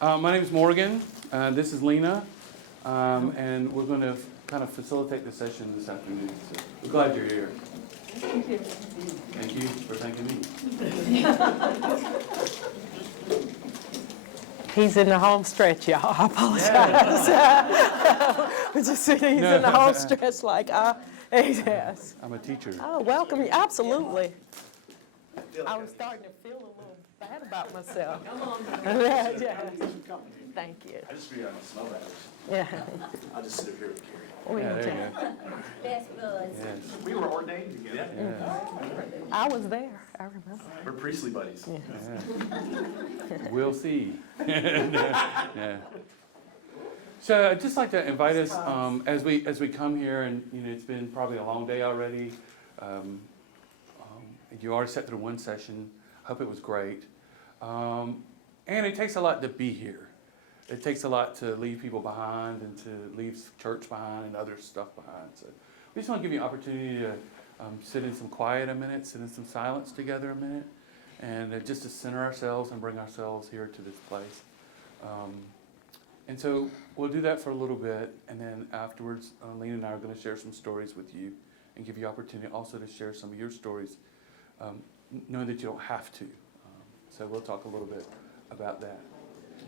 My name is Morgan. This is Lena. And we're going to kind of facilitate the session this afternoon. So we're glad you're here. Thank you. Thank you for thanking me. He's in the home stretch, y'all. I apologize. He's in the home stretch like, yes. I'm a teacher. Oh, welcome. Absolutely. I was starting to feel a little bad about myself. Yeah. Thank you. I just figured I must smell that. Yeah. I'll just sit up here with Carrie. Yeah, there you go. Best buds. Yes. We were ordained together. Yeah. I was there. I remember. We're priestly buddies. Yeah. We'll see. Yeah. So I'd just like to invite us as we come here, and it's been probably a long day already. You already sat through one session. Hope it was great. And it takes a lot to be here. It takes a lot to leave people behind and to leave church behind and other stuff behind. So we just want to give you an opportunity to sit in some quiet a minute, sit in some silence together a minute, and just to center ourselves and bring ourselves here to this place. And so we'll do that for a little bit, and then afterwards, Lena and I are going to share some stories with you and give you opportunity also to share some of your stories, knowing that you don't have to. So we'll talk a little bit about that.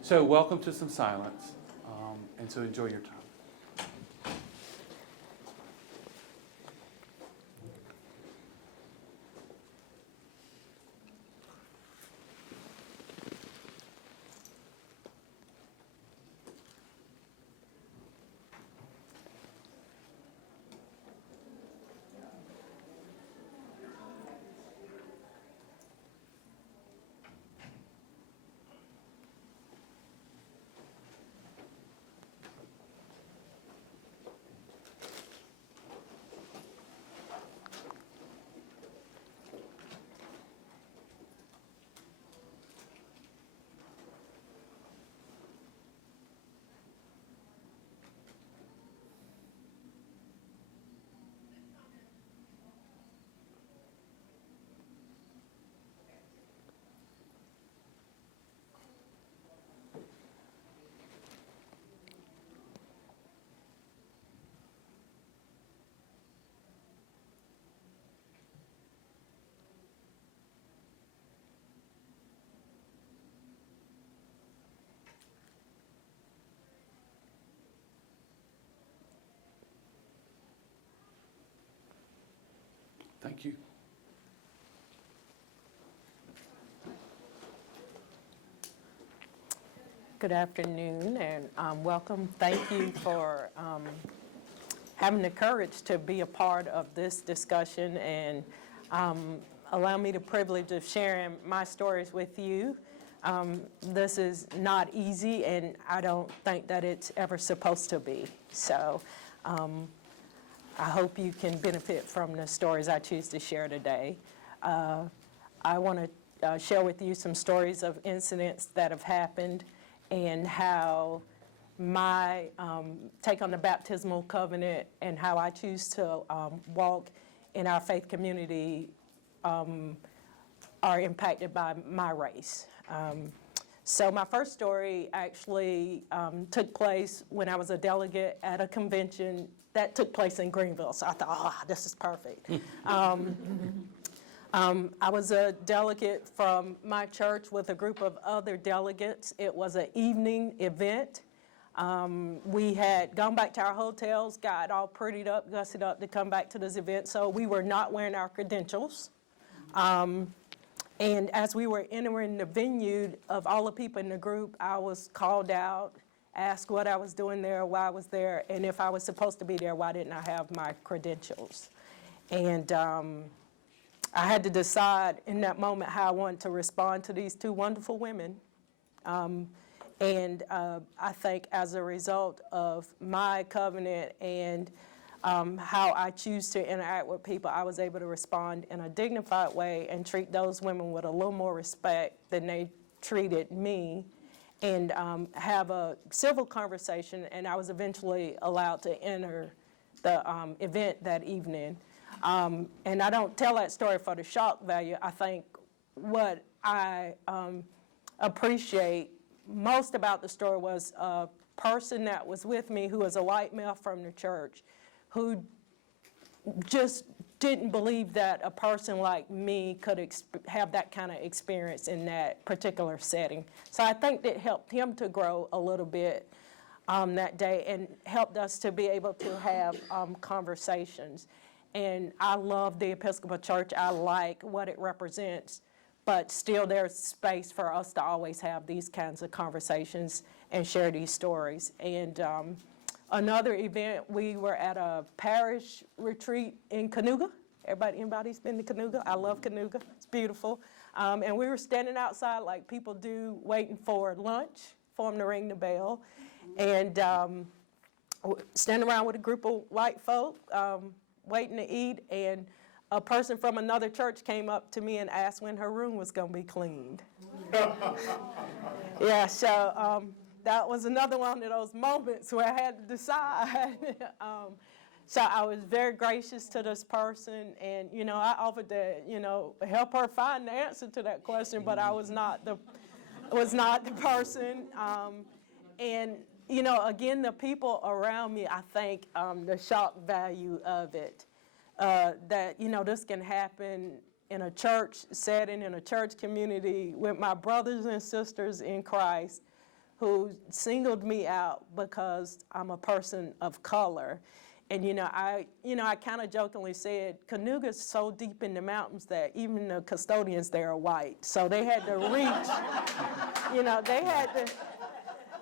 So welcome to some silence, and so enjoy your time. Thank you. Good afternoon and welcome. Thank you for having the courage to be a part of this discussion and allow me the privilege of sharing my stories with you. This is not easy, and I don't think that it's ever supposed to be. So I hope you can benefit from the stories I choose to share today. I want to share with you some stories of incidents that have happened and how my take on the baptismal covenant and how I choose to walk in our faith community are impacted by my race. So my first story actually took place when I was a delegate at a convention that took place in Greenville. So I thought, this is perfect. I was a delegate from my church with a group of other delegates. It was an evening event. We had gone back to our hotels, got all prettied up, gussied up to come back to this event. So we were not wearing our credentials. And as we were entering the venue, of all the people in the group, I was called out, asked what I was doing there, why I was there, and if I was supposed to be there, why didn't I have my credentials? And I had to decide in that moment how I wanted to respond to these two wonderful women. And I think as a result of my covenant and how I choose to interact with people, I was able to respond in a dignified way and treat those women with a little more respect than they treated me, and have a civil conversation, and I was eventually allowed to enter the event that evening. And I don't tell that story for the shock value. I think what I appreciate most about the story was a person that was with me who was a white male from the church who just didn't believe that a person like me could have that kind of experience in that particular setting. So I think that helped him to grow a little bit that day and helped us to be able to have conversations. And I love the Episcopal Church. I like what it represents, but still there's space for us to always have these kinds of conversations and share these stories. And another event, we were at a parish retreat in Canoga. Anybody's been to Canoga? I love Canoga. It's beautiful. And we were standing outside like people do, waiting for lunch, for them to ring the bell. And standing around with a group of white folk, waiting to eat. And a person from another church came up to me and asked when her room was going to be cleaned. Yeah, so that was another one of those moments where I had to decide. So I was very gracious to this person, and, I offered to, help her find the answer to that question, but I was not the person. And, again, the people around me, I think the shock value of it, that, this can happen in a church setting, in a church community with my brothers and sisters in Christ who singled me out because I'm a person of color. And, I kind of jokingly said, Canoga's so deep in the mountains that even the custodians there are white. So they had to reach,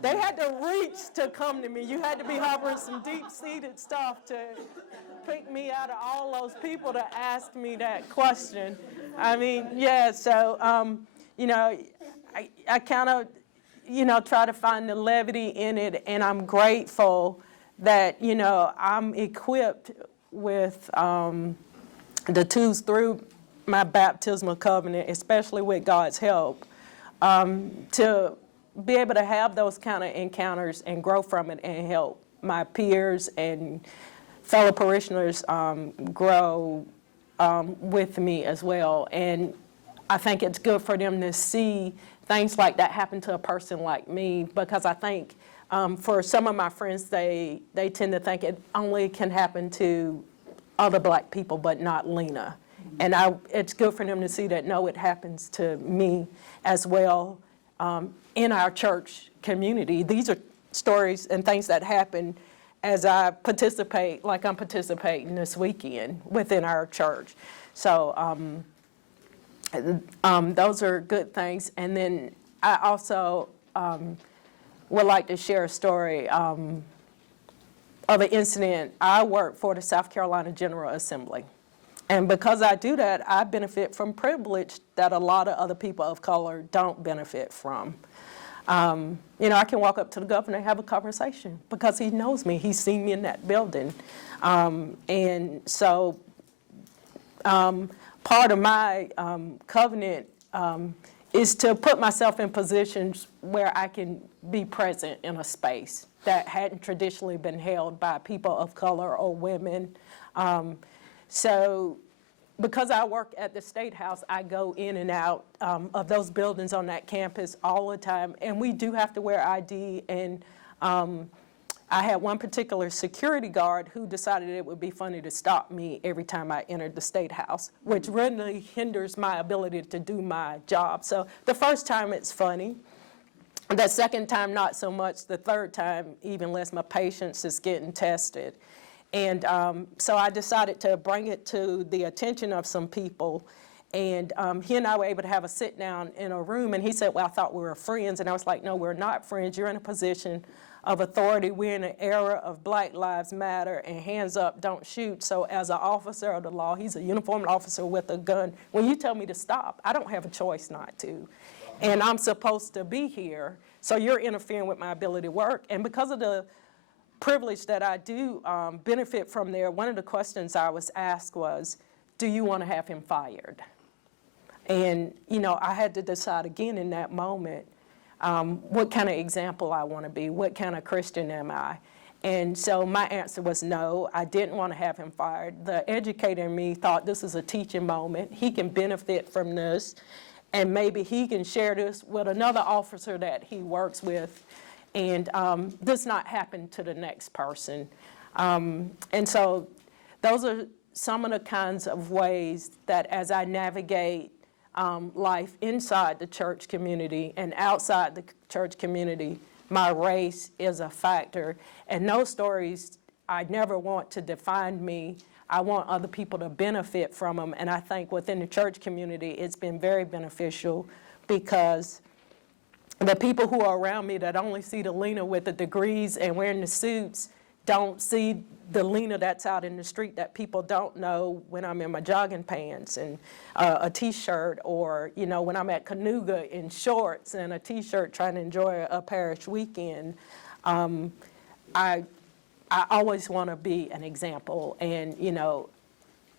they had to reach to come to me. You had to be hovering some deep-seated stuff to pick me out of all those people to ask me that question. I mean, yeah, so, I kind of, try to find the levity in it, and I'm grateful that, I'm equipped with the tools through my baptismal covenant, especially with God's help, to be able to have those kind of encounters and grow from it and help my peers and fellow parishioners grow with me as well. And I think it's good for them to see things like that happen to a person like me, because I think for some of my friends, they tend to think it only can happen to other black people, but not Lena. And it's good for them to see that, no, it happens to me as well in our church community. These are stories and things that happen as I participate, like I'm participating this weekend within our church. So those are good things. And then I also would like to share a story of an incident. I work for the South Carolina General Assembly. And because I do that, I benefit from privilege that a lot of other people of color don't benefit from. I can walk up to the governor and have a conversation because he knows me. He's seen me in that building. And so part of my covenant is to put myself in positions where I can be present in a space that hadn't traditionally been held by people of color or women. So because I work at the State House, I go in and out of those buildings on that campus all the time, and we do have to wear ID. And I had one particular security guard who decided it would be funny to stop me every time I entered the State House, which really hinders my ability to do my job. So the first time it's funny. The second time, not so much. The third time, even less. My patience is getting tested. And so I decided to bring it to the attention of some people. And he and I were able to have a sit down in a room. And he said, well, I thought we were friends. And I was like, no, we're not friends. You're in a position of authority. We're in an era of Black Lives Matter and hands up, don't shoot. So as an officer of the law, he's a uniformed officer with a gun. When you tell me to stop, I don't have a choice not to. And I'm supposed to be here. So you're interfering with my ability to work. And because of the privilege that I do benefit from there, one of the questions I was asked was, do you want to have him fired? And, I had to decide again in that moment, what kind of example I want to be, what kind of Christian am I? And so my answer was no, I didn't want to have him fired. The educator in me thought this is a teaching moment. He can benefit from this. and maybe he can share this with another officer that he works with, and this not happen to the next person. And so those are some of the kinds of ways that as I navigate life inside the church community and outside the church community, my race is a factor. And those stories, I never want to define me. I want other people to benefit from them. And I think within the church community, it's been very beneficial because the people who are around me that only see the Lena with the degrees and wearing the suits don't see the Lena that's out in the street that people don't know when I'm in my jogging pants and a T-shirt, or, you know, when I'm at Canuga in shorts and a T-shirt trying to enjoy a parish weekend. I always want to be an example. And, you know,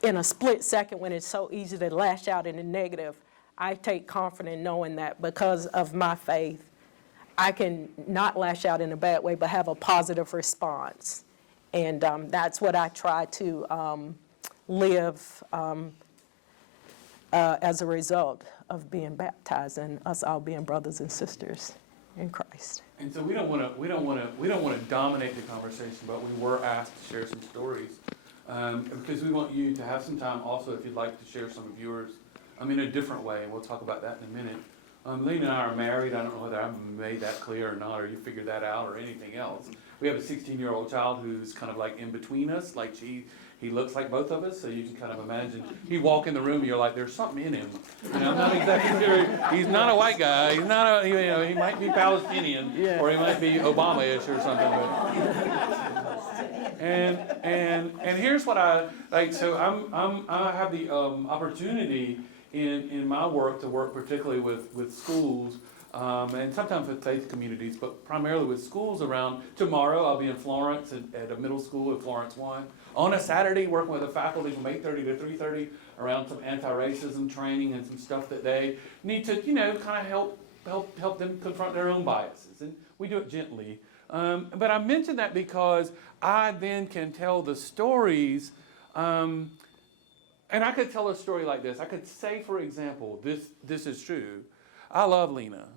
in a split second when it's so easy to lash out in the negative, I take comfort in knowing that because of my faith, I can not lash out in a bad way, but have a positive response. And that's what I try to live as a result of being baptized and us all being brothers and sisters in Christ. And so we don't want to dominate the conversation, but we were asked to share some stories because we want you to have some time also if you'd like to share some of yours in a different way, and we'll talk about that in a minute. Lena and I are married. I don't know whether I've made that clear or not, or you figured that out, or anything else. We have a 16-year-old child who's kind of like in between us. Like he looks like both of us, so you can kind of imagine. He'd walk in the room, and you're like, there's something in him. I'm not exactly sure. He's not a white guy. He's not he might be Palestinian, or he might be Obama-ish or something. But. And here's what I like. So I have the opportunity in my work to work particularly with schools and sometimes with faith communities, but primarily with schools around. Tomorrow I'll be in Florence at a middle school at Florence 1. On a Saturday, working with the faculty from 8:30 to 3:30 around some anti-racism training and some stuff that they need to, kind of help them confront their own biases. And we do it gently. But I mention that because I then can tell the stories. And I could tell a story like this. I could say, for example, this is true. I love Lena.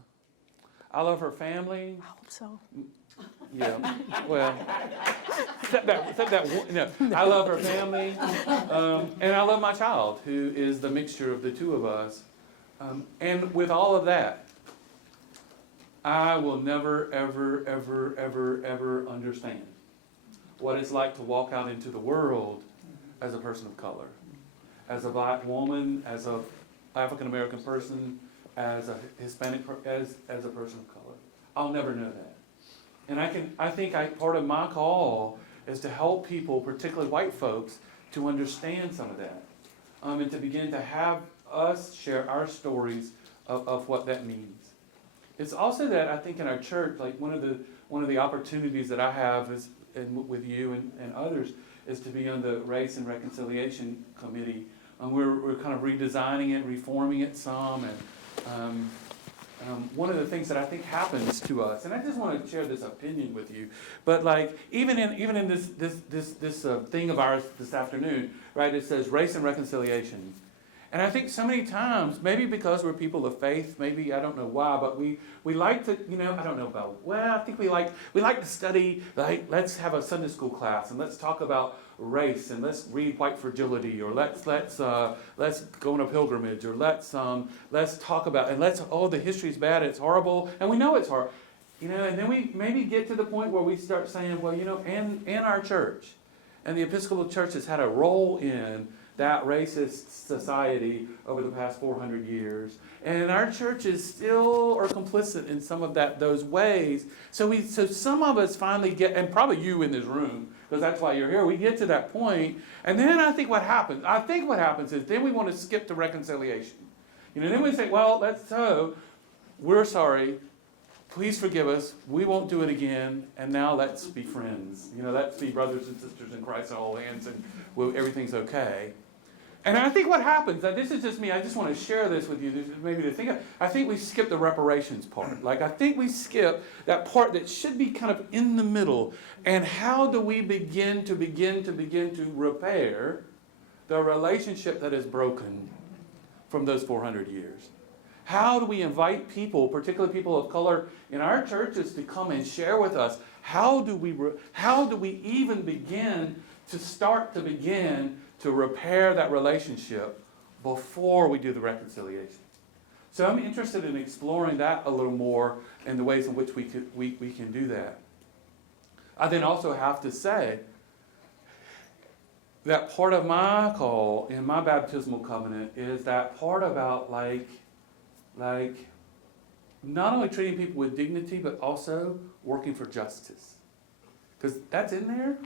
I love her family. I hope so. Yeah, well, except that one, no. I love her family, and I love my child, who is the mixture of the two of us. And with all of that, I will never, ever, ever, ever, ever understand what it's like to walk out into the world as a person of color, as a black woman, as a African American person, as a Hispanic, as a person of color. I'll never know that. And I think part of my call is to help people, particularly white folks, to understand some of that, and to begin to have us share our stories of what that means. It's also that I think in our church, like one of the opportunities that I have is, and with you and others, is to be on the Race and Reconciliation Committee. We're kind of redesigning it, reforming it some, and one of the things that I think happens to us, and I just want to share this opinion with you, but like even in this thing of ours this afternoon, right? It says race and reconciliation, and I think so many times, maybe because we're people of faith, maybe I don't know why, but we like to, I don't know about. Well, I think we like to study. Like, let's have a Sunday school class and let's talk about race and let's read White Fragility, or let's go on a pilgrimage, or let's talk about, and the history's bad, it's horrible, and we know it's horrible, and then we maybe get to the point where we start saying, well, in our church, and the Episcopal Church has had a role in that racist society over the past 400 years, and our churches still are complicit in some of those ways. So some of us finally get, and probably you in this room, because that's why you're here, we get to that point, and then I think what happens is then we want to skip to reconciliation. Then we say, well, we're sorry, please forgive us, we won't do it again, and now let's be friends. Let's be brothers and sisters in Christ and all hands, and everything's okay. And I think what happens, this is just me, I just want to share this with you, maybe to think of, I think we skip the reparations part. Like, I think we skip that part that should be kind of in the middle. And how do we begin to repair the relationship that is broken from those 400 years? How do we invite people, particularly people of color in our churches, to come and share with us? How do we even begin to repair that relationship before we do the reconciliation? So I'm interested in exploring that a little more and the ways in which we can do that. I then also have to say that part of my call in my baptismal covenant is that part about like not only treating people with dignity, but also working for justice. Because that's in there.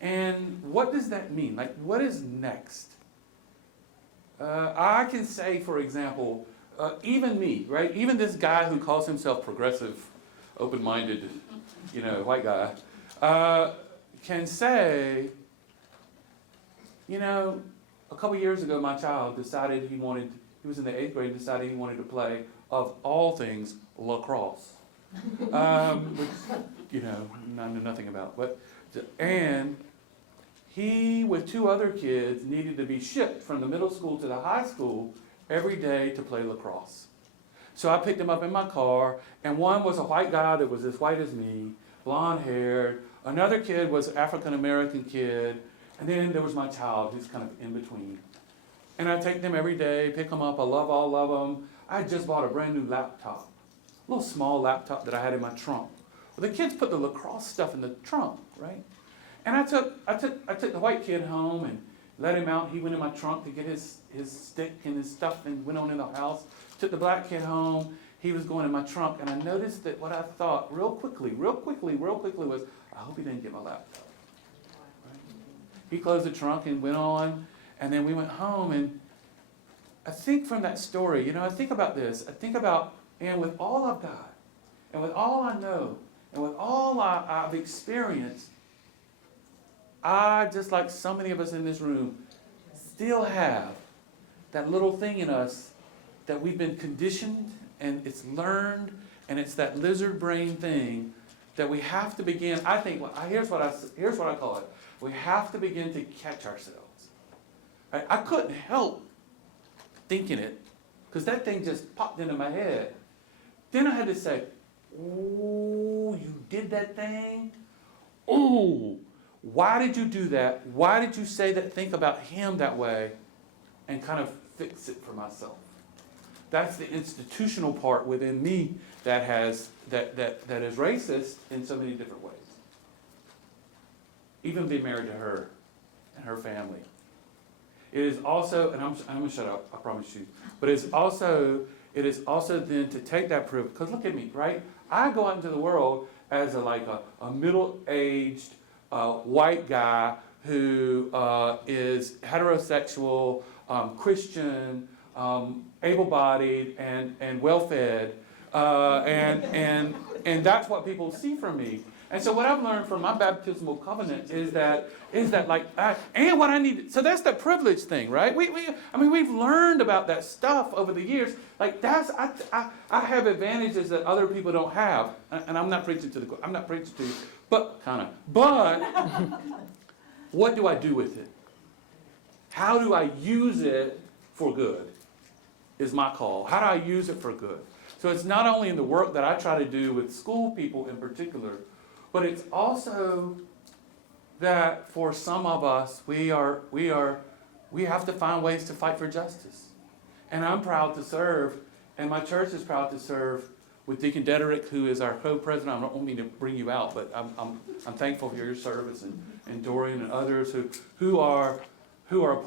And what does that mean? Like, what is next? I can say, for example, even me, right? Even this guy who calls himself progressive, open-minded, white guy, can say, a couple years ago, my child decided he was in the 8th grade, decided he wanted to play, of all things, lacrosse. Which, I know nothing about. And he, with 2 other kids, needed to be shipped from the middle school to the high school every day to play lacrosse. So I picked him up in my car, and one was a white guy that was as white as me, blonde haired. Another kid was an African American kid, and then there was my child who's kind of in between. And I take them every day, pick them up, I love all of them. I had just bought a brand new laptop, a little small laptop that I had in my trunk. Well, the kids put the lacrosse stuff in the trunk, right? And I took the white kid home and let him out. He went in my trunk to get his stick and his stuff and went on in the house. Took the black kid home. He was going in my trunk, and I noticed that what I thought real quickly was, I hope he didn't get my laptop. Right? He closed the trunk and went on, and then we went home, and I think from that story, I think about this. I think about, and with all I've got, and with all I know, and with all I've experienced, I, just like so many of us in this room, still have that little thing in us that we've been conditioned and it's learned, and it's that lizard brain thing that we have to begin. I think, here's what I call it. We have to begin to catch ourselves. I couldn't help thinking it because that thing just popped into my head. Then I had to say, "Oh, you did that thing? Oh, why did you do that? Why did you say that? Think about him that way," and kind of fix it for myself. That's the institutional part within me that is racist in so many different ways. Even being married to her and her family. It is also, and I'm going to shut up, I promise you. But it is also then to take that privilege, because look at me, right? I go out into the world as a middle-aged white guy who is heterosexual, Christian, able-bodied, and well-fed, and that's what people see from me. And so what I've learned from my baptismal covenant is that and what I need. So that's the privilege thing, right? We've learned about that stuff over the years. Like I have advantages that other people don't have, and I'm not preaching to you, but kind of. But what do I do with it? How do I use it for good? Is my call. How do I use it for good? So it's not only in the work that I try to do with school people in particular, but it's also that for some of us, we have to find ways to fight for justice. And I'm proud to serve, and my church is proud to serve with Deacon Dederick, who is our co-president. I don't mean to bring you out, but I'm thankful for your service, and Dorian and others who are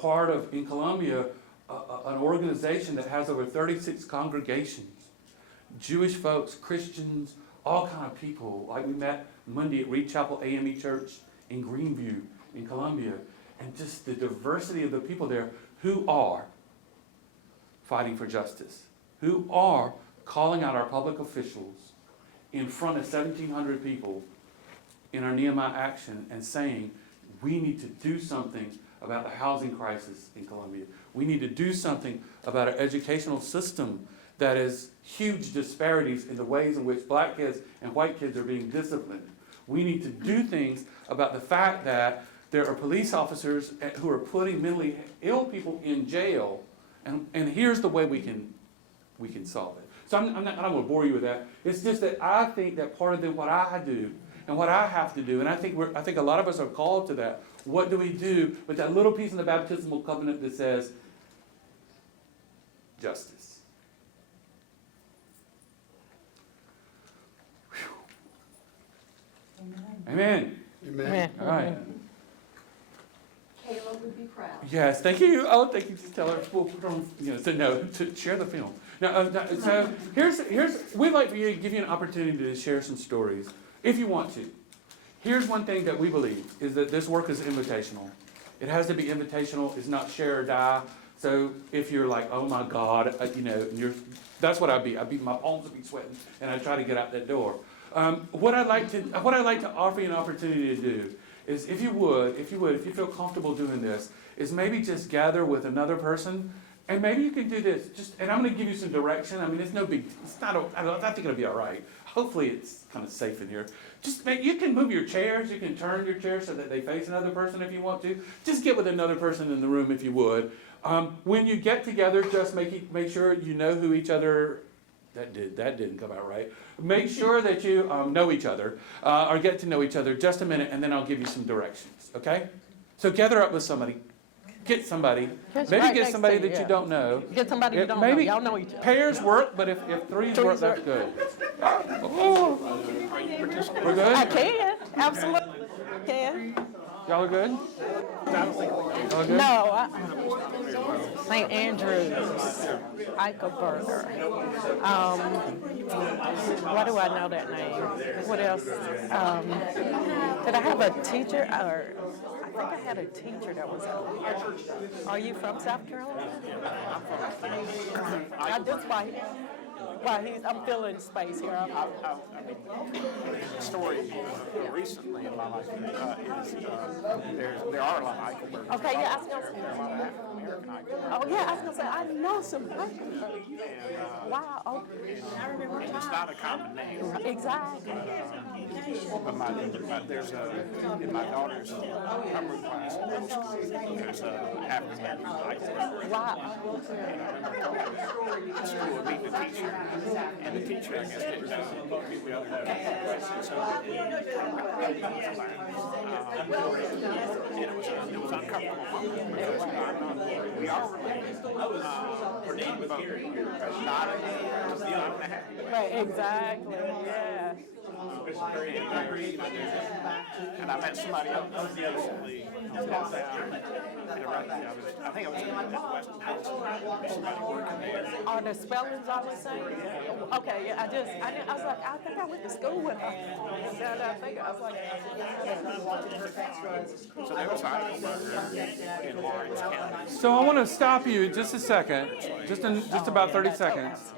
part of, in Columbia, an organization that has over 36 congregations. Jewish folks, Christians, all kind of people. Like we met Monday at Reed Chapel AME Church in Greenview, in Columbia. And just the diversity of the people there who are fighting for justice, who are calling out our public officials in front of 1,700 people in our Nehemiah Action and saying, we need to do something about the housing crisis in Columbia. We need to do something about our educational system that is huge disparities in the ways in which black kids and white kids are being disciplined. We need to do things about the fact that there are police officers who are putting mentally ill people in jail. And here's the way we can we can solve it. So I'm not going to bore you with that. It's just that I think that part of what I do and what I have to do, and I think a lot of us are called to that. What do we do with that little piece in the baptismal covenant that says justice? Amen. Amen. All right. Kayla would be proud. Yes, thank you. Oh, thank you. Just tell her. To share the film. Now, so we'd like for you to give you an opportunity to share some stories, if you want to. Here's one thing that we believe, is that this work is invitational. It has to be invitational. It's not share or die. So if you're like, oh my God, that's what I'd be. My palms would be sweating, and I'd try to get out that door. What I'd like to offer you an opportunity to do is, if you feel comfortable doing this, is maybe just gather with another person, and maybe you can do this. And I'm going to give you some direction. I mean, it's no big. I think it'll be all right. Hopefully, it's kind of safe in here. You can move your chairs. You can turn your chairs so that they face another person if you want to. Just get with another person in the room if you would. When you get together, just make sure you know who each other. That didn't come out right. Make sure that you know each other or get to know each other. Just a minute, and then I'll give you some directions. Okay? So gather up with somebody. Get somebody. Maybe get somebody that you don't know. Get somebody you don't know. Y'all know each other. Pairs work, but if threes work, that's good. Oh. We're good? I can. Absolutely. I can. Y'all are good? Y'all are good? No. St. Andrews. Eichelberger. Why do I know that name? What else? Did I have a teacher? I think I had a teacher that was. Are you from South Carolina? I'm filling space here. The story recently in my life is there are a lot of Eichelbergers. Okay, yeah, I was gonna say. There are a lot of African-American Eichelbergers. Oh yeah, I was gonna say I know some Eichelbergers. Wow. Okay. And it's not a common name. Exactly. But there's in my daughter's upper class in middle school, there's a African-American Eichelberger. Wow. The school would meet the teacher, and the teacher, I guess, didn't know the other questions. So it was uncomfortable moment because we are related. We're named both, but not in a happy way. Right. Exactly. Yeah. And I met somebody else recently down I think I was in the West Coast. Somebody working there. Are the spellings all the same? Okay. Yeah. I was like, I think I went to school with her. I was like. So there was Eichelberger in Lawrence County. So I want to stop you just a second, just about 30 seconds.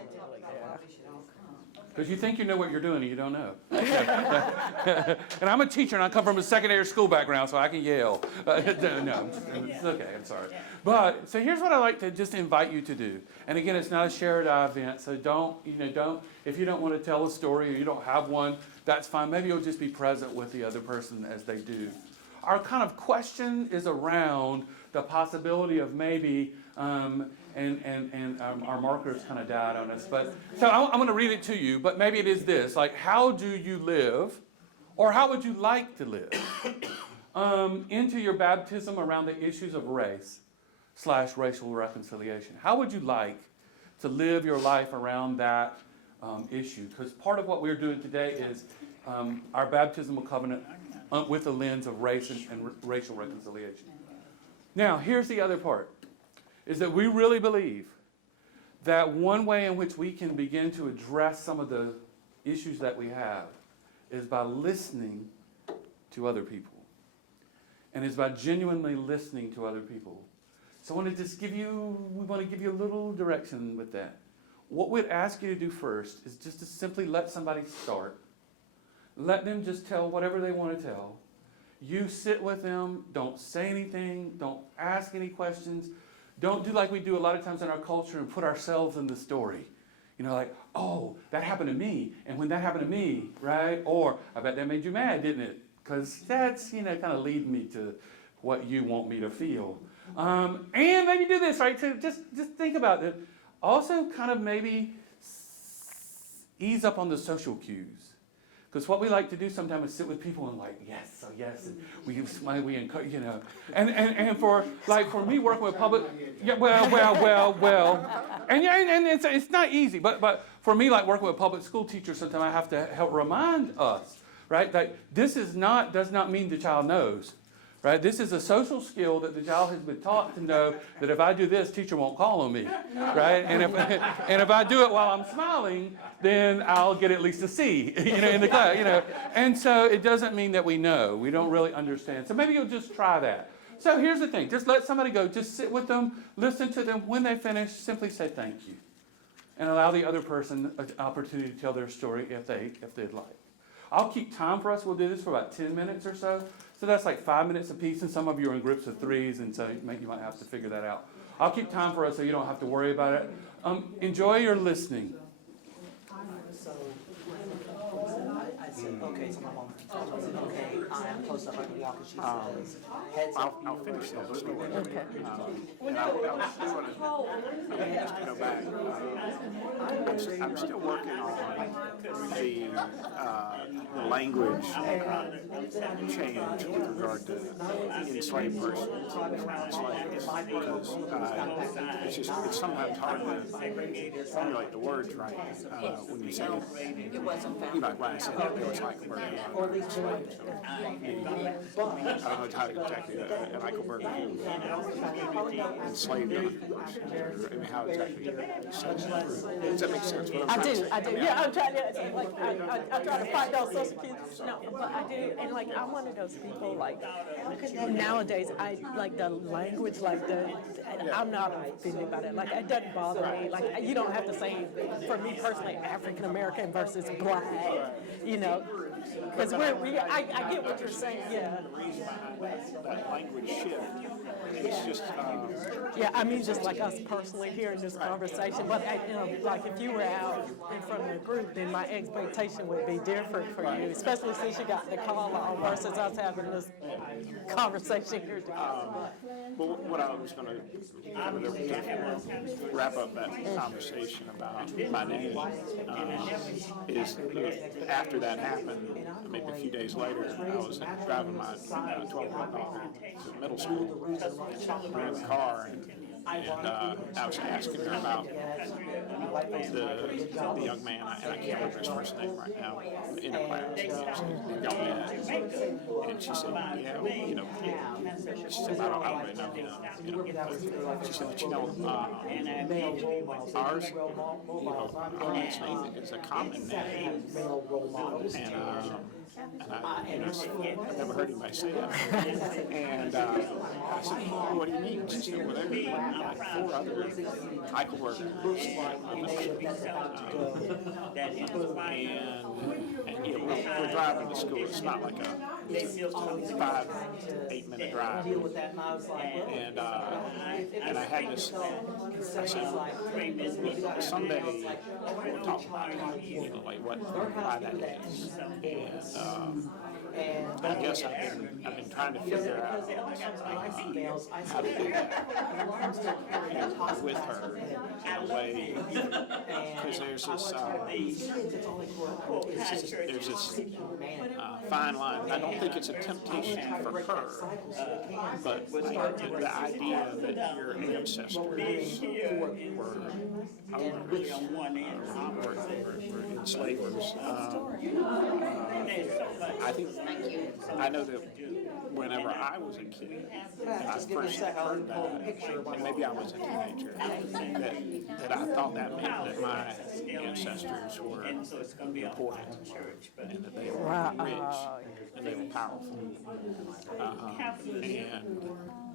Because you think you know what you're doing and you don't know. And I'm a teacher and I come from a secondary school background, so I can yell. No, it's okay, I'm sorry. But, so here's what I like to just invite you to do. And again, it's not a share or die event, so if you don't want to tell a story or you don't have one, that's fine. Maybe you'll just be present with the other person as they do. Our kind of question is around the possibility of maybe, and our markers kind of died on us. But so I'm going to read it to you, but maybe it is this, like, how do you live, or how would you like to live into your baptism around the issues of race/racial reconciliation? How would you like to live your life around that issue? Because part of what we're doing today is our baptismal covenant with the lens of race and racial reconciliation. Now, here's the other part, is that we really believe that one way in which we can begin to address some of the issues that we have is by listening to other people. And is by genuinely listening to other people. So I want to just give you a little direction with that. What we'd ask you to do first is just to simply let somebody start. Let them just tell whatever they want to tell. You sit with them, don't say anything, don't ask any questions. Don't do like we do a lot of times in our culture and put ourselves in the story. Like, oh, that happened to me. And when that happened to me, right? Or, I bet that made you mad, didn't it? Because that's, kind of lead me to what you want me to feel. And maybe do this, right? So just think about it. Also kind of maybe ease up on the social cues. Because what we like to do sometimes is sit with people and like, yes, so yes, and we smile, we encourage, you know. And for me working with public, yeah, well. And it's not easy, but for me, like working with public school teachers, sometimes I have to help remind us, right, that this does not mean the child knows. Right? This is a social skill that the child has been taught to know that if I do this, teacher won't call on me. Right? And if I do it while I'm smiling, then I'll get at least a C, in the class, And so it doesn't mean that we know. We don't really understand. So maybe you'll just try that. So here's the thing. Just let somebody go. Just sit with them, listen to them. When they finish, simply say thank you. And allow the other person an opportunity to tell their story if they'd like. I'll keep time for us. We'll do this for about 10 minutes or so. So that's like 5 minutes apiece, and some of you are in groups of 3s, and so you might have to figure that out. I'll keep time for us so you don't have to worry about it. Enjoy your listening. I said, okay, so my mom okay, I'm close up, I can walk, and she says, heads up. I'll finish that story. Okay. And I was doing just to go back. I'm still working on the language change with regard to enslaved persons. Because it's sometimes hard to formulate the words right when you say like when I said that there was Eichelberger. Or at least joined it. I don't know how exactly an Eichelberger enslaved others. I mean, how exactly does that make sense? I do. Yeah, I'm trying to, I try to find those social cues. No, but I do, and I'm one of those people, nowadays, I like the language, I'm not offended by that. It doesn't bother me. You don't have to say, for me personally, African American versus black, because I get what you're saying, yeah. The reason behind that language shift, it's just... Yeah, I mean, just like us personally here in this conversation, but if you were out in front of a group, then my expectation would be different for you, especially since you got the call on versus us having this conversation here together. Well, what I was going to wrap up that conversation about my name is after that happened, maybe a few days later, I was driving my 12-year-old daughter to middle school. We were in the car, and I was asking her about the young man, and I can't remember his first name right now, in a class, young man. And she said, she said, I don't really know him. She said, but ours, our last name is a common name. And I've never heard anybody say that. And I said, what do you mean? She said, well, there are like 4 other Eichelbergers. And we're driving to school. It's not like a 5-8 minute drive. And I had this, I said, someday we'll talk about it, why that is. And I guess I've been trying to figure out how to do that with her in a way, because there's this fine line. I don't think it's a temptation for her, but the idea that your ancestors were owners, were enslavers. I know that whenever I was a kid, and I first heard that, and maybe I was a teenager, that I thought that meant that my ancestors were important, and that they were rich, and they were powerful.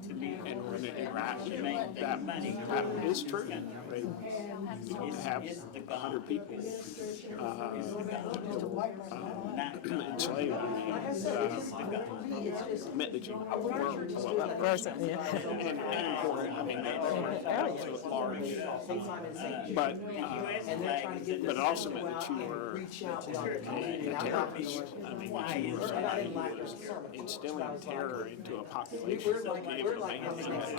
And when it interacted, that is true. They have 100 people enslaved, meant that you were Person, yeah. and important. I mean, they were so large, but it also meant that you were a terrorist. I mean, that you were somebody who was instilling terror into a population that gave it a maintain that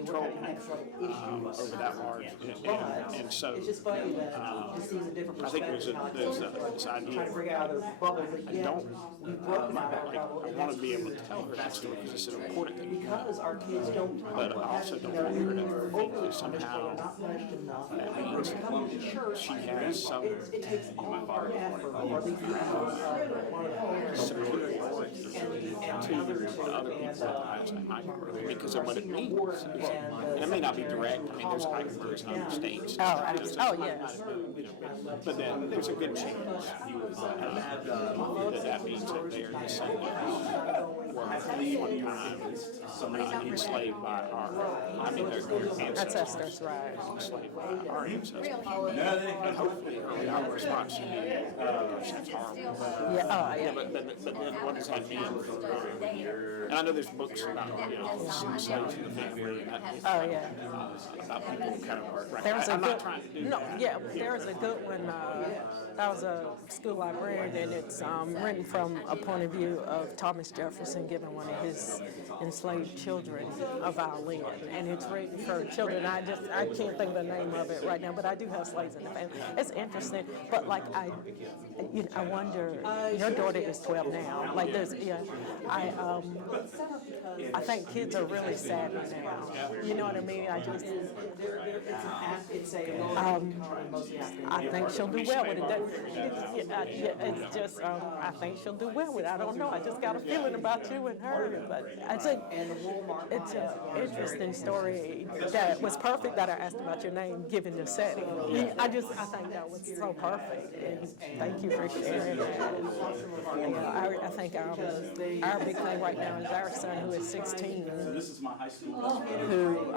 control over that large. And so I think there's this idea. I want to be able to tell her that story because it's an important thing. Because our kids don't talk But I about also don't want her to think that somehow that means she has some it takes all of our effort, or at least superiority to other people's lives in my group because of what it means. And it may not be direct. I mean, there's items on the states. Yes. But then there's a good chance that means that they're descendants were one time enslaved by our Ancestors, right. enslaved by our ancestors. And hopefully our response should be, that's horrible. Yeah, But then what does that mean? And I know there's books about, slaves in the family. About people who kind of, There's a I'm good, not trying to do that. there's a good one. I was a school librarian, and it's written from a point of view of Thomas Jefferson giving one of his enslaved children a violin, and it's written for children. I can't think of the name of it right now, but I do have slaves in the family. It's interesting, but like I wonder. Your daughter is 12 now. Like there's, I think kids are really savvy now. You know what I mean? I just. I think she'll do well with it. It's just, I think she'll do well with it. I don't know. I just got a feeling about you and her. But I think it's an interesting story that was perfect that I asked about your name, given the setting. I think that was so perfect. And thank you for sharing that. I think our big thing right now is our son, who is 16. This is my high school. Who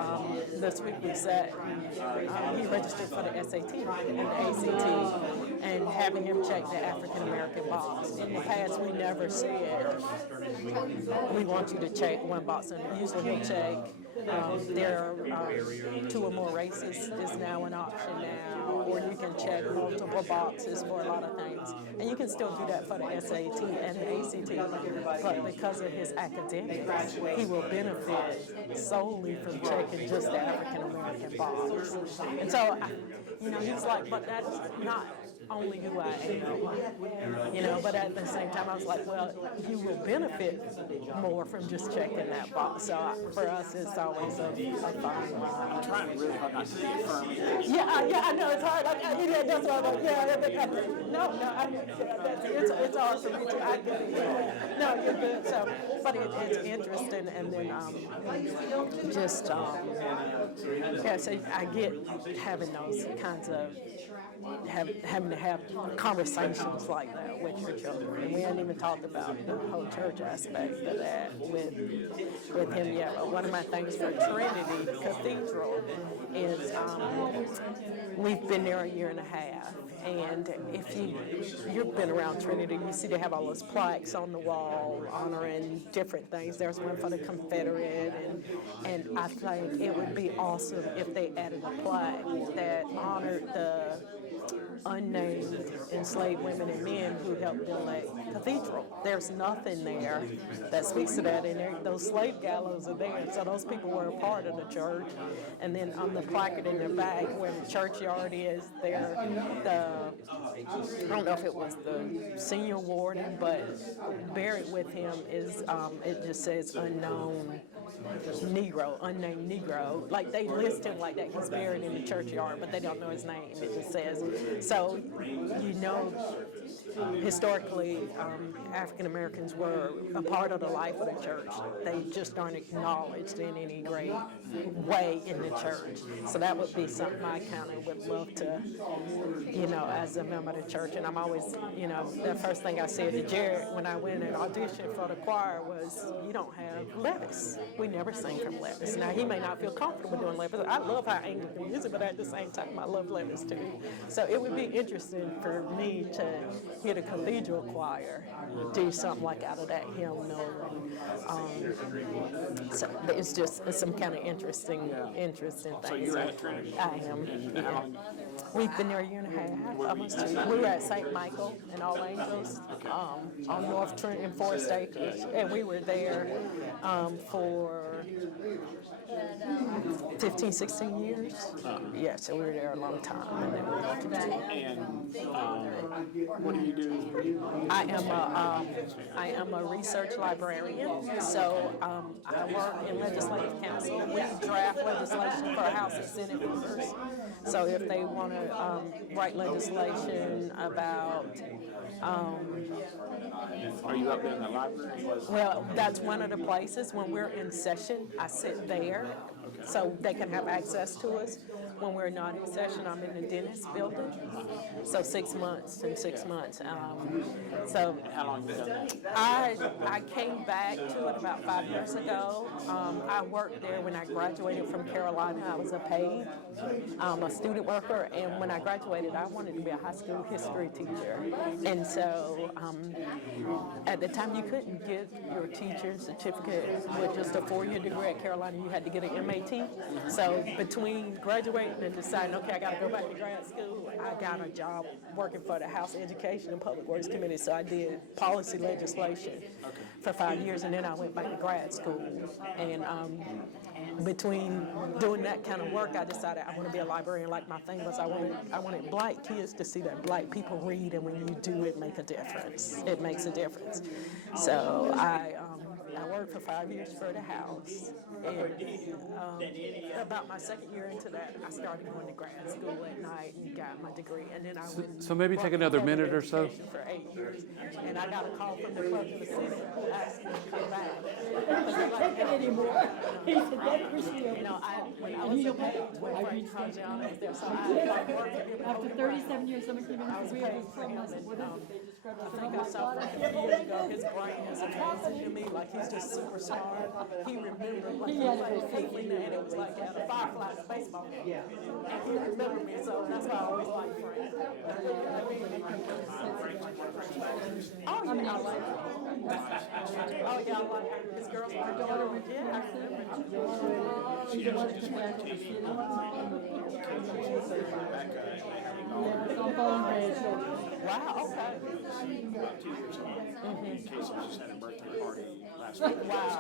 this week we sat, he registered for the SAT and the ACT, and having him check the African American box. In the past, we never said, we want you to check one box, and usually he'll check, there are 2 or more races is now an option now, or you can check multiple boxes for a lot of things. And you can still do that for the SAT and the ACT, but because of his academics, he will benefit solely from checking just the African American box. And so, he's like, but that's not only who I am, but at the same time I was like, well, you will benefit more from just checking that box. So for us, it's always a fun. I'm trying really hard not to be affirming. I know it's hard. That's why I'm like, it's hard for me to. I get it. No, you're good. So, but it's interesting, and then so I get having those kinds of. Having to have conversations like that with your children. And we hadn't even talked about the whole church aspect of that with him yet. But one of my things for Trinity Cathedral is we've been there a year and a half. And if you've been around Trinity, you see they have all those plaques on the wall honoring different things. There's one for the Confederate, and I think it would be awesome if they added a plaque that honored the unnamed enslaved women and men who helped build that cathedral. There's nothing there that speaks to that, and those slave gallows are there, so those people were a part of the church. And then on the placard in the back where the churchyard is, there, I don't know if it was the senior warden, but buried with him is, it just says unknown Negro, unnamed Negro. Like they list him like that. He's buried in the churchyard, but they don't know his name. It just says. So, historically, African Americans were a part of the life of the church. They just aren't acknowledged in any great way in the church. So that would be something I kind of would love to, as a member of the church. And I'm always, the first thing I said to Jared when I went and auditioned for the choir was, you don't have letters. We never sing from letters. Now, he may not feel comfortable doing letters. I love how Anglican music, but at the same time, I love letters too. So it would be interesting for me to hear the cathedral choir do something like out of that hymnal. So it's some kind of interesting things. So you're at Trinity? I am. And how long? We've been there a year and a half, almost 2 years. We were at St. Michael in All Angels on North Trenton and Forest Acres, and we were there for 15, 16 years. Yeah, so we were there a long time. And then we went to What do you do? I am a research librarian, so I work in legislative council. We draft legislation for House and Senate members. So if they want to write legislation about Are you up there in the library? well, that's one of the places. When we're in session, I sit there so they can have access to us. When we're not in session, I'm in the dentist building. So 6 months and 6 months. So How long have you done that? I came back to it about 5 years ago. I worked there when I graduated from Carolina. I was a paid, a student worker, and when I graduated, I wanted to be a high school history teacher. And so at the time, you couldn't get your teacher's certificate with just a 4-year degree at Carolina. You had to get an MAT. So between graduating and deciding, okay, I got to go back to grad school, I got a job working for the House Education and Public Works Committee. So I did policy legislation for 5 years, and then I went back to grad school. And between doing that kind of work, I decided I want to be a librarian. Like my thing was, I wanted Black kids to see that Black people read, and when you do, it make a difference. It makes a difference. So I worked for 5 years for the House, and about my second year into that, I started going to grad school at night and got my degree, and then I went. So maybe take another public minute or so. education for 8 years, and I got a call from the clerk of the city asking me to come back. Because they're like, "Hey, anymore." When I was a paid, when Frank Conjown was there, so I worked for him. After 37 years, someone came in and said, we have this problem. I said, what is it? They described it I as think I saw from him years ago, his brain is amazing to me, like he's just super smart. He remembered, like he played with Lena, and it was like at a firefly at a baseball game. And he remembered me, so that's why I always like Frank. Oh, yeah, I like him. Oh, yeah, I like him. His girls are daughter, yeah, I remember. the one that came back to the city. Yeah, on Bone Bridge. Wow, okay. Casey just had a birthday party last week. Wow.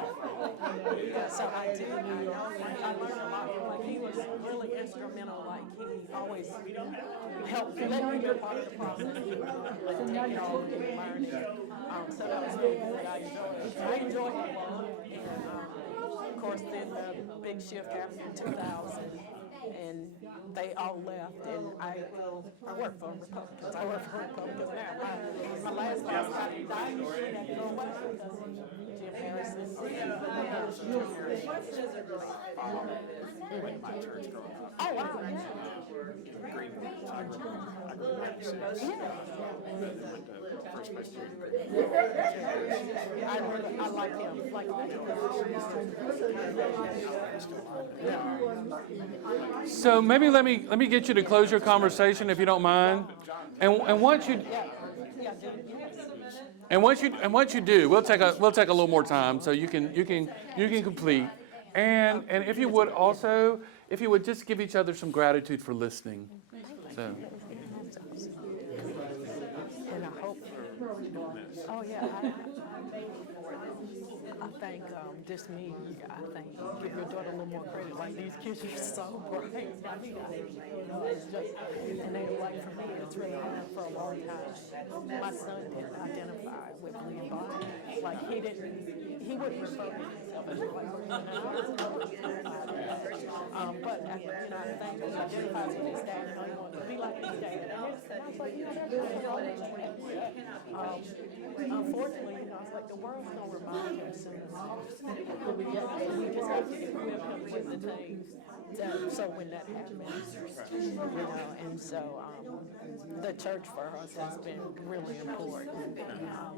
Yeah, so I did. I learned a lot. Like he was really instrumental. Like he always helped let me be a part of the process. Like take it all and learning. So that was really good. I enjoyed it. And of course, then the big shift happened in 2000. And they all left, and I work for Republicans. I work for Republicans now. My last boss died, and she had to go away because Jim Harrison. Went to my church growing up. Oh, wow, yeah. Greenwood. I grew up in 96. Yeah. Went to First Presbyterian. I like him. Like So maybe let me get you to close your conversation if you don't mind. And once you once you do, we'll take a little more time so you can complete. And if you would also, if you would just give each other some gratitude for listening. So. And I hope. Oh yeah. I think just me. I think give your daughter a little more credit. Like these kids are so bright. I mean, it's just, and they like for me. It's really hard for a long time. My son didn't identify with being black. Like he wouldn't refer to himself as black. But I think he identifies with his dad. He wants to be like his dad. And I was like, I was like, the world's gonna remind us soon. But we just have to equip them with the things so when that happens, and so the church for us has been really important,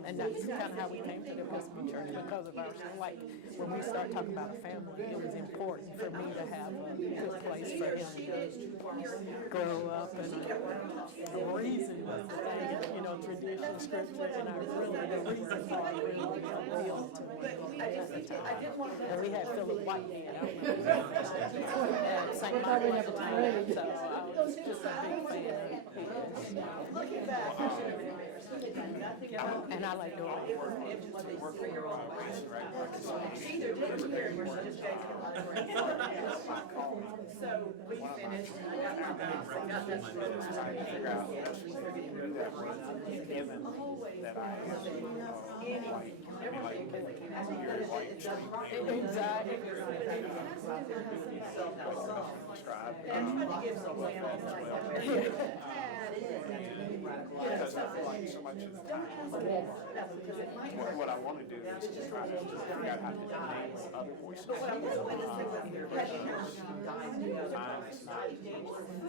and that's kind of how we came to the Episcopal Church because of our son. Like when we start talking about a family, it was important for me to have a good place for him to grow up, and the reason was the thing, tradition, scripture, and the reason why we really appealed to him at the time. And we had Philip White at St. Michael at the time, so I was just a big fan of his. And I like doing it. So we finished, I got our bags, I got this. Exactly. And trying to give some examples Because I feel like so much of the time, what I want to do is to try to figure out how to enable other voices.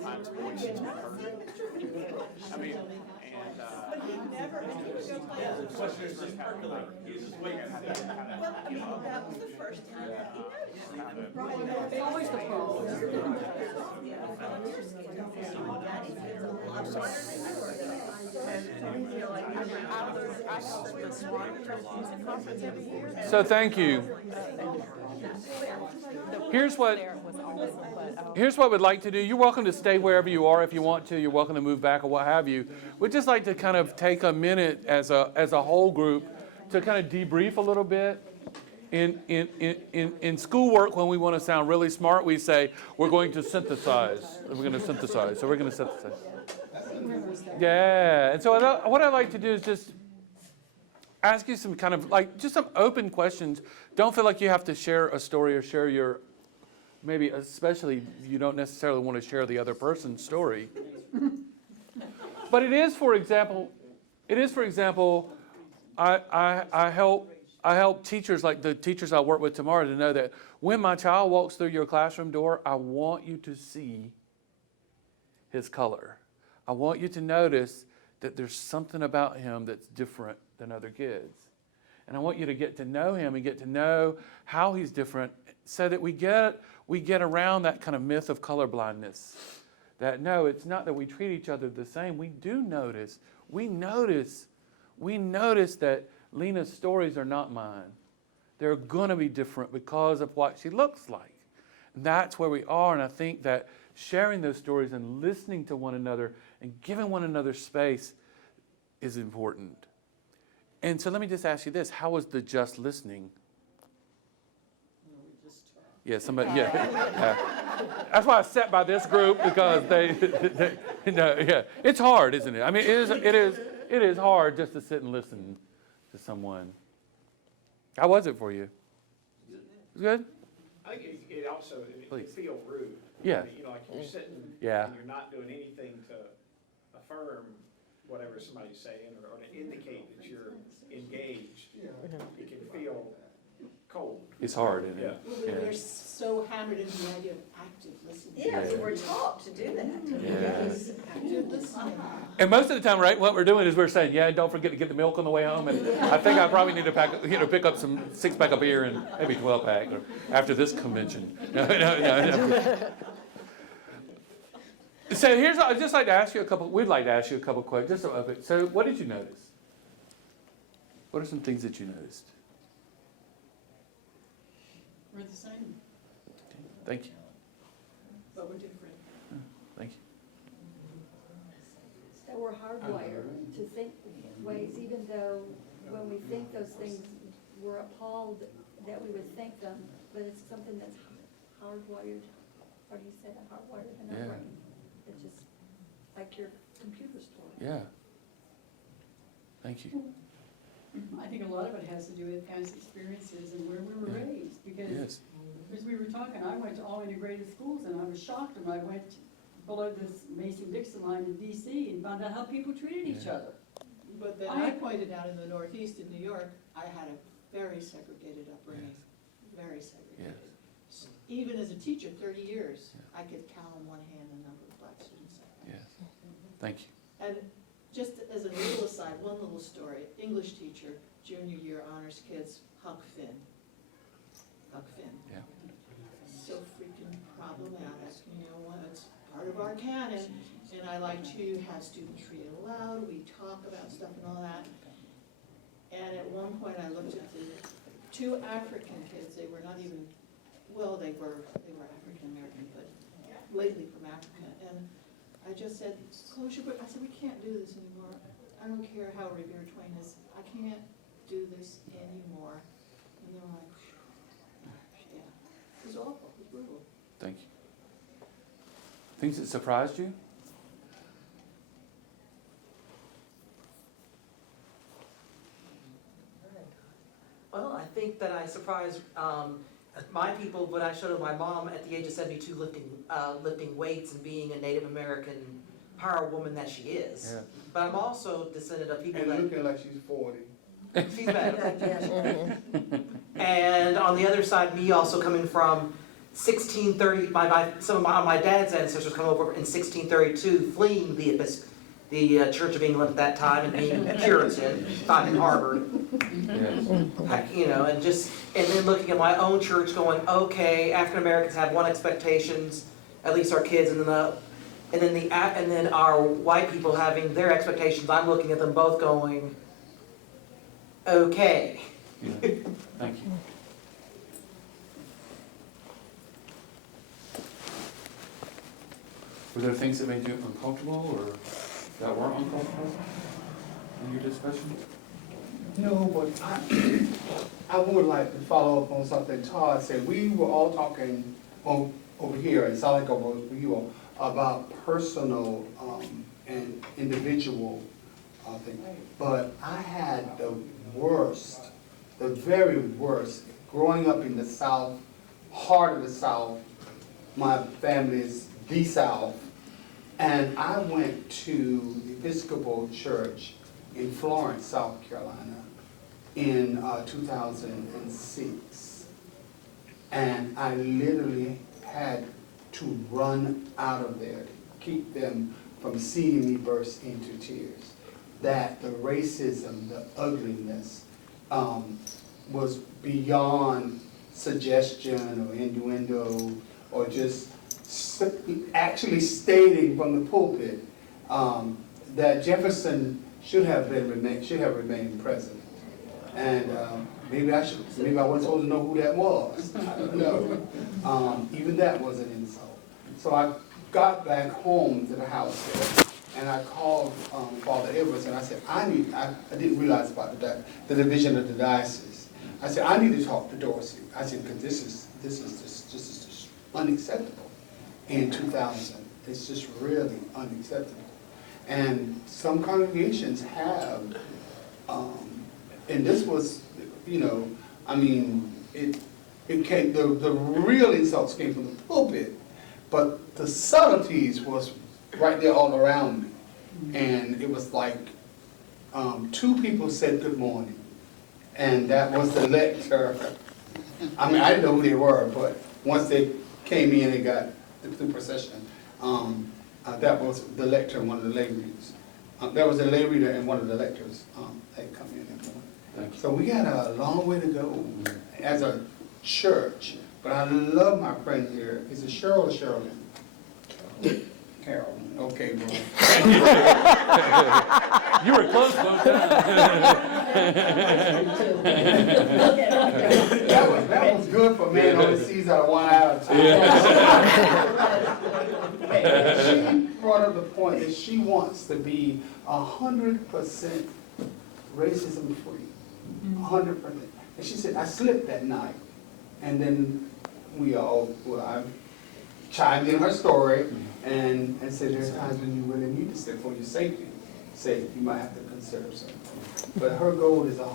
Mine's voice is heard. I mean, and that was the first time. It's always the problem. So thank you. Here's what we'd like to do. You're welcome to stay wherever you are if you want to. You're welcome to move back or what have you. We'd just like to kind of take a minute as a whole group to kind of debrief a little bit. In schoolwork, when we want to sound really smart, we say we're going to synthesize. We're going to synthesize. So we're going to synthesize. Yeah. And so what I'd like to do is just ask you some kind of just some open questions. Don't feel like you have to share a story or share your, maybe especially you don't necessarily want to share the other person's story. But it is, for example, I help teachers like the teachers I work with tomorrow to know that when my child walks through your classroom door, I want you to see his color. I want you to notice that there's something about him that's different than other kids. And I want you to get to know him and get to know how he's different so that we get around that kind of myth of colorblindness. That no, it's not that we treat each other the same. We do notice. We notice that Lena's stories are not mine. They're going to be different because of what she looks like. And that's where we are, and I think that sharing those stories and listening to one another and giving one another space is important. And so let me just ask you this. How was the just listening? Yeah, somebody, yeah. That's why I sat by this group, because it's hard, isn't it? I mean, it is hard just to sit and listen to someone. How was it for you? It was good? I think it also, Please. it feel rude. Yeah. Like you're sitting and Yeah. you're not doing anything to affirm whatever somebody's saying or to indicate that you're engaged. It can feel cold. It's hard, isn't it? Yeah. We're so hammered into the idea of active listening. Yes, we're taught to do that. Yes. Active listening. And most of the time, right, what we're doing is we're saying, yeah, don't forget to get the milk on the way home. And I think I probably need to pick up some 6-pack of beer and maybe 12-pack after this convention. No. So I'd just like to ask you we'd like to ask you a couple questions. So what did you notice? What are some things that you noticed? We're the same, Thank you. but we're different. Thank you. That we're hardwired to think ways, even though when we think those things, we're appalled that we would think them, but it's something that's hardwired, or do you say that, hardwired in our Yeah. brain? It's just like your computer store. Yeah. Thank you. I think a lot of it has to do with past experiences and where we were Yeah. raised, because Yes. as we were talking, I went to all integrated schools and I was shocked when I went below this Mason-Dixon line in DC and found out how people treated each Yeah. other. But then I pointed out in the Northeast in New York, I had a very segregated upbringing, very segregated. Even as a teacher, 30 years, I could count on one hand the number of black students I had. Yes. Thank you. And just as a little aside, one little story, English teacher, junior year honors kids, Huck Finn. Huck Finn. Yeah. So freaking problematic, it's part of our canon, and I like to have students read it aloud, we talk about stuff and all that. And at one point I looked at the two African kids, they were not even, well, they were African American, but lately from Africa, and I just said, close your book. I said, we can't do this anymore. I don't care how revered Twain is. I can't do this anymore. And they're like, yeah. It was awful. It was brutal. Thank you. Things that surprised you? Well, I think that I surprised my people when I showed my mom at the age of 72 lifting weights and being a Native American power woman that she is. Yeah. But I'm also descendant of people And that looking like she's 40. she's better. And on the other side, me also coming from 1630, some of my dad's ancestors come over in 1632, fleeing the Church of England at that time and being Puritan, finding Harvard. Yes. You know, and then looking at my own church going, okay, African Americans have one expectations, at least our kids, and then our white people having their expectations. I'm looking at them both going, okay. Yeah. Thank you. Were there things that made you uncomfortable or that weren't uncomfortable in your discussion? No, but I would like to follow up on something Todd said. We were all talking over here in South Carolina about personal and individual things. But I had the worst, the very worst, growing up in the South, heart of the South. My family is the South. And I went to the Episcopal Church in Florence, South Carolina, in 2006. And I literally had to run out of there to keep them from seeing me burst into tears. That the racism, the ugliness, was beyond suggestion or innuendo or just actually stating from the pulpit that Jefferson should have remained president. And maybe I wasn't supposed to know who that was. I don't know. Even that was an insult. So I got back home to the house there, and I called Father Edwards, and I said, I didn't realize about the division of the diocese. I said, I need to talk to Dorsey. I said, because this is just unacceptable. In 2000, it's just really unacceptable. And some congregations have, and this was, I mean, it came, the real insults came from the pulpit, but the subtleties was right there all around me. And it was like, two people said good morning, and that was the lector. I mean, I didn't know who they were, but once they came in and got through procession, that was the lector, one of the lay readers. That was a lay reader and one of the lectors had come in and went. So we got a long way to go as a church, but I love my friend here. Is it Cheryl or Sherilyn? Carol. Okay, bro. You were close both That was good for a man only sees out of one eye at a time. She brought up the point that she wants to be 100% racism free, 100%. And she said, I slipped that night. And then I chimed in her story and said there's times when you really need to slip for your safety. Say you might have to consider something. But her goal is 100%.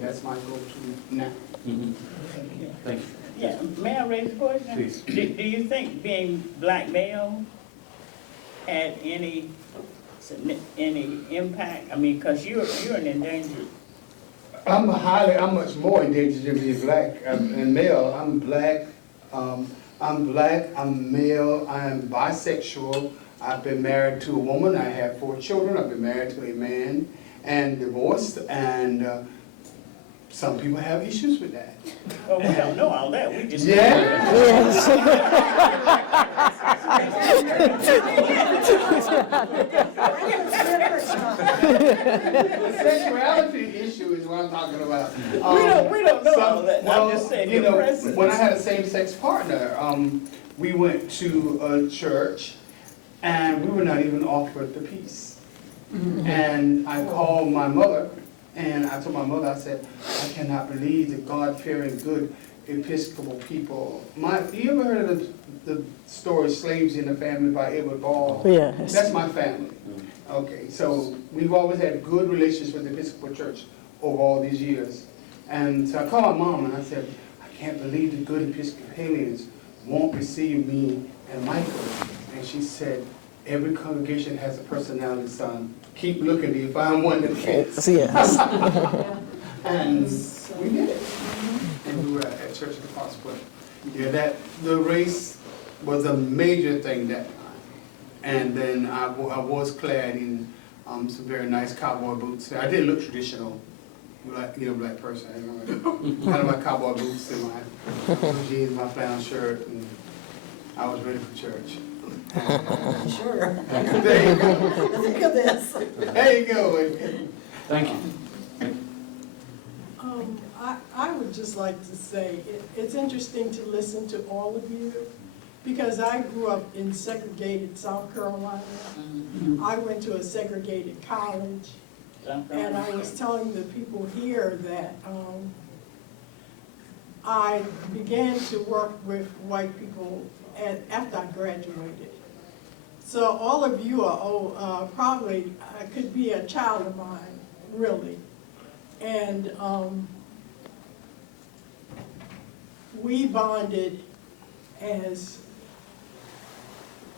That's my goal too now. Thank you. Yeah, may I raise a question? Please. Do you think being black male had any any impact? I mean, because you're an endangered. I'm much more endangered than being black and male. I'm black, I'm male, I'm bisexual. I've been married to a woman, I have 4 children, I've been married to a man and divorced, and some people have issues with that. Well, we don't know all that, we just. The sexuality issue is what I'm talking about. We don't know all that, I'm just saying you your know, presence. when I had a same-sex partner, we went to a church and we were not even offered the peace. And I called my mother and I told my mother, I said, I cannot believe the God-fearing, good Episcopal people. You ever heard of the story Slaves in the Family by Edward Ball? Yes. That's my family. Okay, so we've always had good relations with the Episcopal Church over all these years. And so I called my mom and I said, I can't believe the good Episcopalians won't receive me and Michael. And she said, every congregation has a personality, son. Keep looking till you find one that fits. Yes. And we did it. And we were at Church of the Cross. But yeah, the race was a major thing that time. And then I was clad in some very nice cowboy boots. I didn't look traditional, black person. I had my cowboy boots and my jeans, my flannel shirt, and I was ready for church. Sure. There you go. Look at this. There you go. Thank you. I would just like to say, it's interesting to listen to all of you, because I grew up in segregated South Carolina. I went to a segregated college, and I was telling the people here that I began to work with white people after I graduated. So all of you are probably could be a child of mine, really. And we bonded as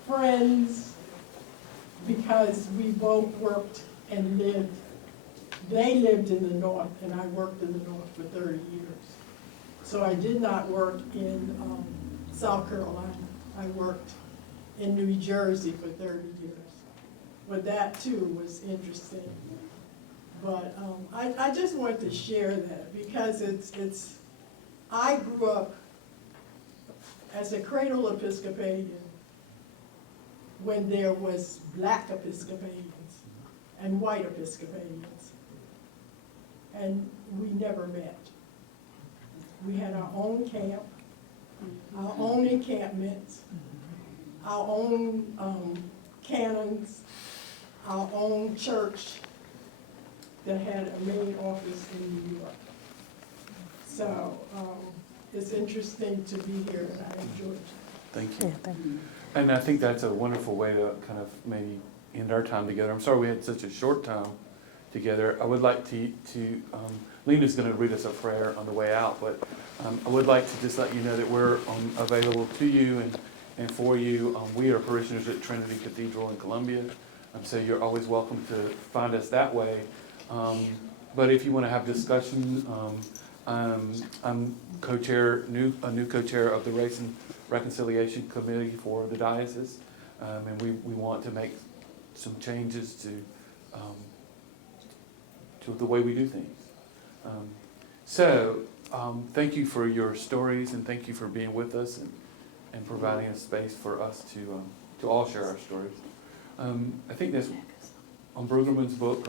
friends because we both worked and lived. They lived in the North and I worked in the North for 30 years. So I did not work in South Carolina. I worked in New Jersey for 30 years. But that too was interesting. But I just wanted to share that because I grew up as a cradle Episcopalian when there was black Episcopalians and white Episcopalians. And we never met. We had our own camp, our own encampments, our own canons, our own church that had a main office in New York. So it's interesting to be here and I enjoyed it. Thank you. Yeah, thank you. And I think that's a wonderful way to kind of maybe end our time together. I'm sorry we had such a short time together. I would like to Lena's going to read us a prayer on the way out, but I would like to just let you know that we're available to you and for you. We are parishioners at Trinity Cathedral in Columbia, so you're always welcome to find us that way. But if you want to have discussion, I'm co-chair, a new co-chair of the Race and Reconciliation Committee for the Diocese, and we want to make some changes to the way we do things. Thank you for your stories and thank you for being with us and providing a space for us to all share our stories. I think that's on Brueggemann's book,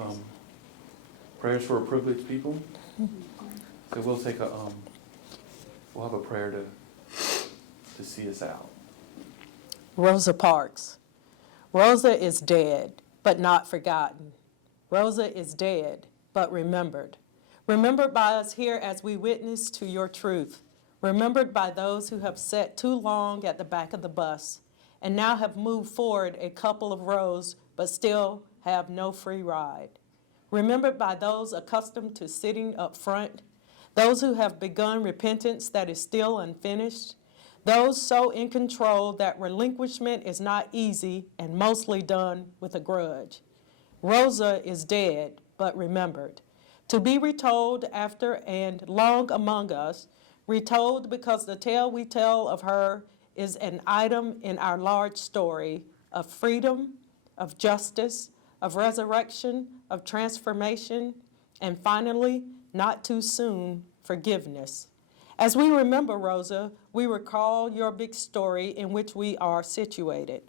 Prayers for a Privileged People. So we'll take we'll have a prayer to see us out. Rosa Parks. Rosa is dead, but not forgotten. Rosa is dead, but remembered. Remembered by us here as we witness to your truth. Remembered by those who have sat too long at the back of the bus and now have moved forward a couple of rows but still have no free ride. Remembered by those accustomed to sitting up front, those who have begun repentance that is still unfinished, those so in control that relinquishment is not easy and mostly done with a grudge. Rosa is dead, but remembered, to be retold after and long among us, retold because the tale we tell of her is an item in our large story of freedom, of justice, of resurrection, of transformation, and finally, not too soon, forgiveness. As we remember Rosa, we recall your big story in which we are situated.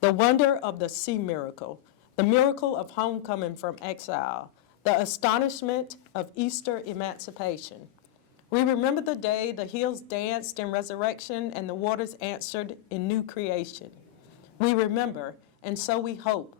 The wonder of the sea miracle, the miracle of homecoming from exile, the astonishment of Easter emancipation. We remember the day the hills danced in resurrection and the waters answered in new creation. We remember, and so we hope,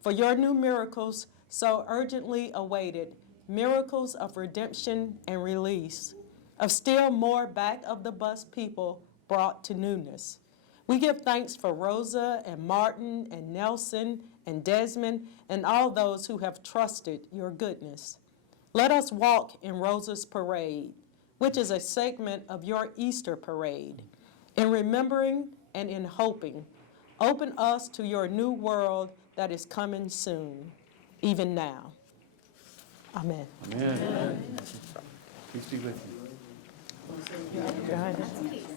for your new miracles so urgently awaited, miracles of redemption and release, of still more back of the bus people brought to newness. We give thanks for Rosa and Martin and Nelson and Desmond and all those who have trusted your goodness. Let us walk in Rosa's parade, which is a segment of your Easter parade. In remembering and in hoping, open us to your new world that is coming soon, even now. Amen. Amen. Peace be with you. Go ahead.